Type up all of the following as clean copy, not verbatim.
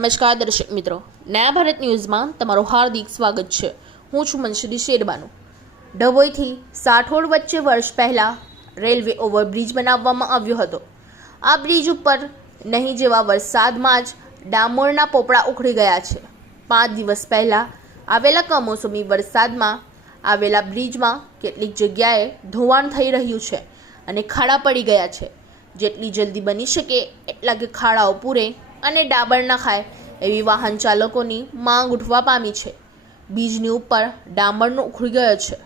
નમસ્કાર દર્શક મિત્રો, નયા ભારત ન્યૂઝમાં તમારું હાર્દિક સ્વાગત છે। હું છું મંશુરી શેરબાનુ। ડભોઈથી સાઠોડ વચ્ચે વર્ષ પહેલા રેલવે ઓવરબ્રિજ બનાવવામાં આવ્યો હતો। આ બ્રિજ ઉપર નહીં જેવા વરસાદમાં જ ડામરના પોપડા ઉખડી ગયા છે। 5 દિવસ પહેલા આવેલા કમોસમી વરસાદમાં આવેલા બ્રિજમાં કેટલીક જગ્યાએ ધોવાણ થઈ રહ્યું છે અને ખાડા પડી ગયા છે। જેટલી જલ્દી બની શકે એટલા કે ખાડાઓ પૂરે અને ડાબર ન ખાય એવી વાહન ચાલકોની માંગ ઉઠવા પામી છે। બ્રિજની ઉપર ડામરનો ઉખડી ગયો છે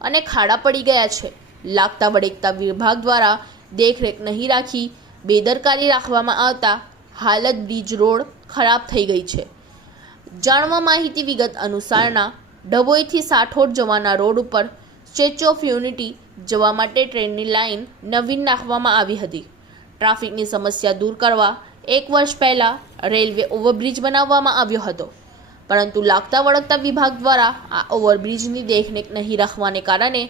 અને ખાડા પડી ગયા છે। લાગતા વળગતા વિભાગ દ્વારા દેખરેખ નહીં રાખી બેદરકારી રાખવામાં આવતા હાલત બ્રિજ રોડ ખરાબ થઈ ગઈ છે। જાણવા માહિતી વિગત અનુસારના ડભોઈથી સાઠોડ જવાના રોડ ઉપર સ્ટેચ્યુ ઓફ યુનિટી જવા માટે ટ્રેનની લાઇન નવીન નાખવામાં આવી હતી। ટ્રાફિકની સમસ્યા દૂર કરવા 1 વર્ષ પહેલા રેલવે ઓવરબ્રિજ બનાવવામાં આવ્યો હતો, પરંતુ લાગતા વળગતા વિભાગ દ્વારા આ ઓવરબ્રિજની દેખરેખ નહીં રાખવાને કારણે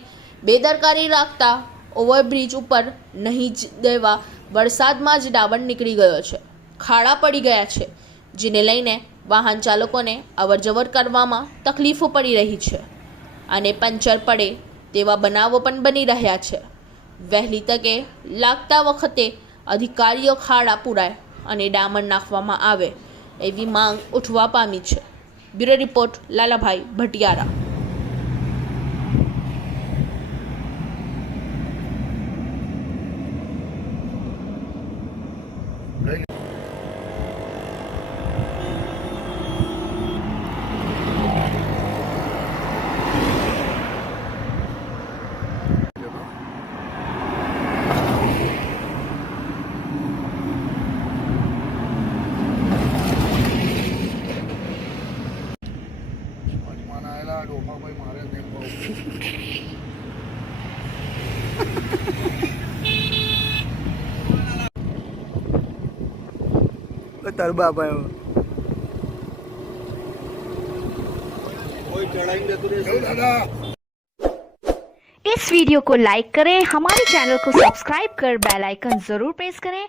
બેદરકારી રાખતા ઓવરબ્રિજ ઉપર નહીં દેવા વરસાદમાં જ ડાબર નીકળી ગયો છે। ખાડા પડી ગયા છે, જેને લઈને વાહન ચાલકોને અવરજવર કરવામાં તકલીફો પડી રહી છે અને પંચર પડે તેવા બનાવો પણ બની રહ્યા છે। વહેલી તકે લાગતા વખતે અધિકારીઓ ખાડા પુરાય અને ડામર નાખવામાં આવે એવી માંગ ઉઠવા પામી છે। Bureau report Lalabhai Bhatiyara. इस वीडियो को लाइक करें, हमारे चैनल को सब्सक्राइब कर बेल आइकन जरूर प्रेस करें